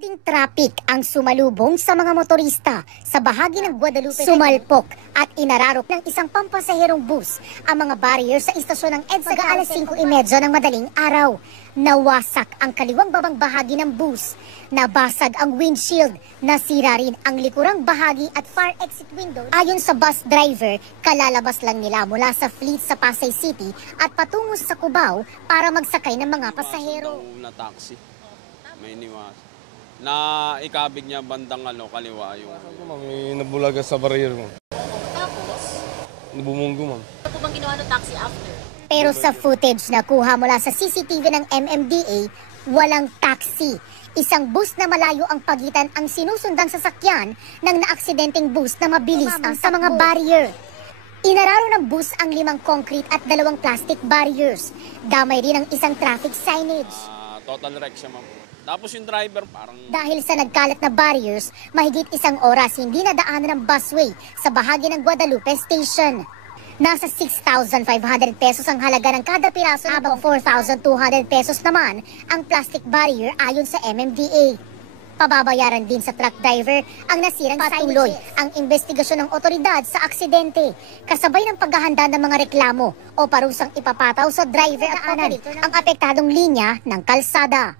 Ding traffic ang sumalubong sa mga motorista sa bahagi ng Guadalupe. Sumalpok at inararok ng isang pampasaherong bus ang mga barrier sa istasyon ng EDSA alas 5:30 ng madaling araw. Nawasak ang kaliwang babang bahagi ng bus, nabasag ang windshield, nasira rin ang likurang bahagi at fire exit window. Ayon sa bus driver, kalalabas lang nila mula sa fleet sa Pasay City at patungo sa Cubao para magsakay ng mga pasahero. Na taxi, may iniwas. Na ikabig niya bandang kaliwa yung... May nabulaga sa barrier mo. Tapos? Nabumunggo, ma'am. Ano po bang ginawa ng taxi after? Pero sa footage na kuha mula sa CCTV ng MMDA, walang taxi. Isang bus na malayo ang pagitan ang sinusundang sasakyan ng naaksidenteng bus na mabilis ang sa mga barrier. Inararo ng bus ang 5 concrete at 2 plastic barriers. Damay rin ang isang traffic signage. Total wreck siya, ma'am. Tapos yung driver parang... Dahil sa nagkalat na barriers, mahigit 1 oras hindi nadaanan ng busway sa bahagi ng Guadalupe Station. Nasa 6,500 pesos ang halaga ng kada piraso habang 4,200 pesos naman ang plastic barrier ayon sa MMDA. Pababayaran din sa truck driver ang nasirang patuloy ang investigasyon ng otoridad sa aksidente, kasabay ng paghahanda ng mga reklamo o parusang ipapataw sa driver at kanan ang apektadong linya ng kalsada.